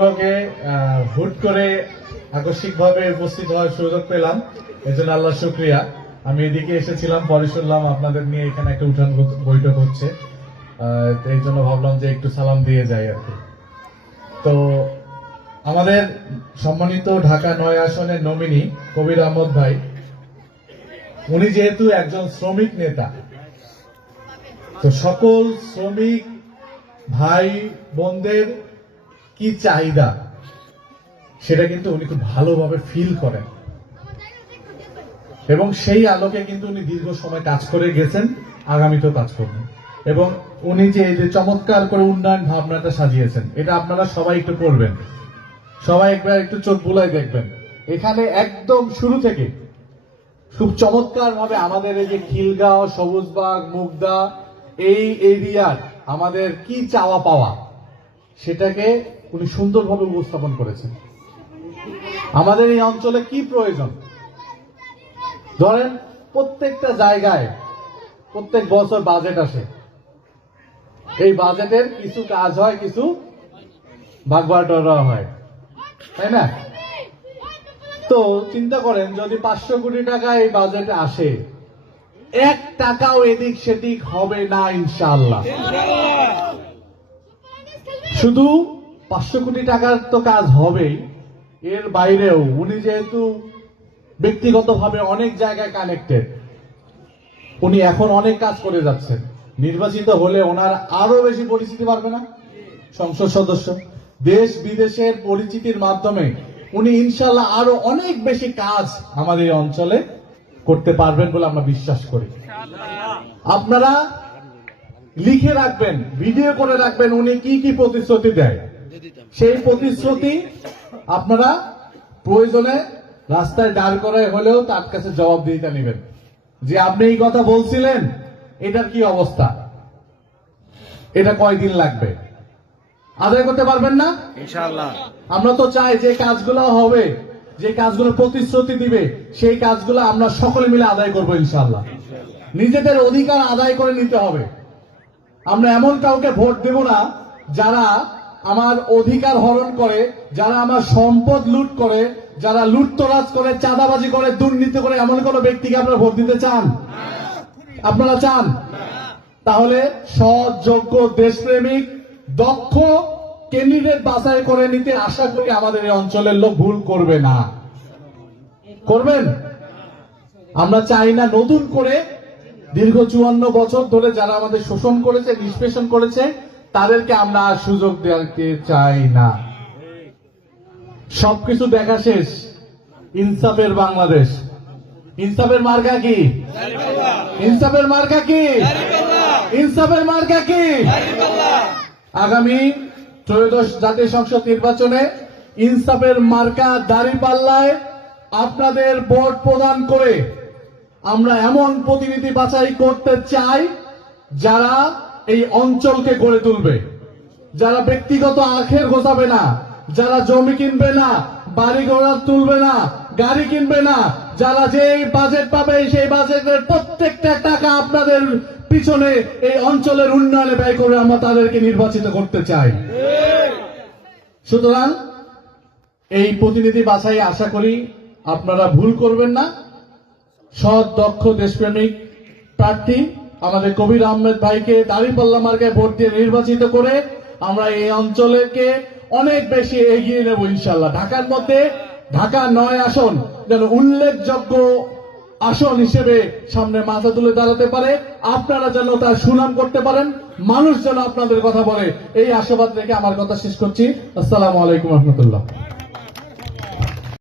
হুট করে আকস্মিকভাবে উপস্থিত হওয়ার সুযোগ পেলাম, এজন্য আল্লাহ শুকরিয়া। আমি এদিকে এসেছিলাম, পরে শুনলাম আপনাদের নিয়ে এখানে একটা উঠান বৈঠক হচ্ছে, এই জন্য ভাবলাম যে একটু সালাম দিয়ে যাই আর কি। তো আমাদের সম্মানিত ঢাকা ৯ আসনের নমিনি কবির আহমদ ভাই, উনি যেহেতু একজন শ্রমিক নেতা, তো সকল শ্রমিক ভাই বোনদের কি চাহিদা সেটা কিন্তু উনি খুব ভালোভাবে ফিল করেন, এবং সেই আলোকে কিন্তু উনি দীর্ঘ সময় কাজ করে গেছেন, আগামীতেও কাজ করবেন। এবং উনি যে এই যে চমৎকার করে উন্নয়ন ভাবনাটা সাজিয়েছেন, এটা আপনারা সবাই একটু পড়বেন, সবাই একবার একটু চোখ বুলাই দেখবেন। এখানে একদম শুরু থেকে খুব চমৎকার ভাবে আমাদের এই যে খিলগাঁও, সবুজবাগ, মুগদা এই এরিয়ার আমাদের কি চাওয়া পাওয়া সেটাকে উনি সুন্দরভাবে উপস্থাপন করেছেন। আমাদের এই অঞ্চলে কি প্রয়োজন, ধরেন প্রত্যেকটা জায়গায় প্রত্যেক বছর বাজেট আসে, এই বাজেটের কিছু কাজ হয়, কিছু ভাগবাটোয়ারা হয়, তাই না? তো চিন্তা করেন, যদি 500 কোটি টাকা এই বাজেটে আসে, 1 টাকাও এদিক সেদিক হবে না ইনশাআল্লাহ। শুধু 500 কোটি টাকার তো কাজ হবেই, এর বাইরেও উনি যেহেতু ব্যক্তিগতভাবে অনেক জায়গায় কানেক্টেড, উনি এখন অনেক কাজ করে যাচ্ছেন। নির্বাচিত হলে ওনার আরো বেশি পরিচিতি বাড়বে না? সংসদ সদস্য, দেশ বিদেশের পরিচিতির মাধ্যমে উনি ইনশাল্লাহ আরো অনেক বেশি কাজ আমাদের এই অঞ্চলে করতে পারবেন বলে আমরা বিশ্বাস করি। আপনারা লিখে রাখবেন, ভিডিও করে রাখবেন উনি কি কি প্রতিশ্রুতি দেয়। সেই প্রতিশ্রুতি আপনারা প্রয়োজনে রাস্তায় দাঁড় করায় হলেও তার কাছে জবাবদিহিতা নেবেন, যে আপনি এই কথা বলছিলেন, এটার কি অবস্থা, এটা কয়দিন লাগবে, আদায় করতে পারবেন না? ইনশাআল্লাহ। আমরা তো চাই যে কাজগুলো হবে, যে কাজগুলো প্রতিশ্রুতি দিবে, সেই কাজগুলো আমরা সকলে মিলে আদায় করবো ইনশাআল্লাহ। নিজেদের অধিকার আদায় করে নিতে হবে। আমরা এমন কাউকে ভোট দেব না যারা আমার অধিকার হরণ করে, যারা আমার সম্পদ লুট করে, যারা লুটতরাজ করে, চাঁদাবাজি করে, দুর্নীতি করে, এমন কোন ব্যক্তিকে আপনারা ভোট দিতে চান? আপনারা চান? তাহলে সৎ, যোগ্য, দেশপ্রেমিক, দক্ষ ক্যান্ডিডেট বাছাই করে নিতে আশা করি আমাদের এই অঞ্চলের লোক ভুল করবে না। করবেন? আমরা চাই না নতুন করে দীর্ঘ 54 বছর ধরে যারা আমাদের শোষণ করেছে, নিষ্পেষণ করেছে, তাদেরকে আমরা আর সুযোগ দিতে চাই না। সবকিছু দেখা শেষ, ইনসাফের বাংলাদেশ। ইনসাফের মার্কা কি? ইনসাফের মার্কা কি? ইনসাফের মার্কা কি? আগামী ত্রয়োদশ জাতীয় সংসদ নির্বাচনে ইনসাফের মার্কা দাঁড়িপাল্লায় আপনাদের ভোট প্রদান করে আমরা এমন প্রতিনিধি বাছাই করতে চাই যারা এই অঞ্চলকে গড়ে তুলবে, যারা ব্যক্তিগত আখের গোছাবে না, যারা জমি কিনবে না, বাড়ি ঘোড়া তুলবে না, গাড়ি কিনবে না, যারা যে বাজেট পাবে সেই বাজেটের প্রত্যেকটা টাকা আপনাদের পিছনে এই অঞ্চলের উন্নয়নে ব্যয় করে আমরা তাদেরকে নির্বাচিত করতে চাই। সুতরাং এই প্রতিনিধি বাছাই আশা করি আপনারা ভুল করবেন না। সৎ, দক্ষ, দেশপ্রেমিক প্রার্থী আমাদের কবির আহমেদ ভাইকে দাঁড়িপাল্লা মার্কায় ভোট দিয়ে নির্বাচিত করে আমরা এই অঞ্চলকে অনেক বেশি এগিয়ে নেব ইনশাল্লাহ। ঢাকার মধ্যে ঢাকা 9 আসন যেন উল্লেখযোগ্য আসন হিসেবে সামনে মাথা তুলে দাঁড়াতে পারে, আপনারা যেন তার সুনাম করতে পারেন, মানুষ যেন আপনাদের কথা বলে, এই আশাবাদ রেখে আমার কথা শেষ করছি। আসসালামু আলাইকুম রহমতুল্লাহ।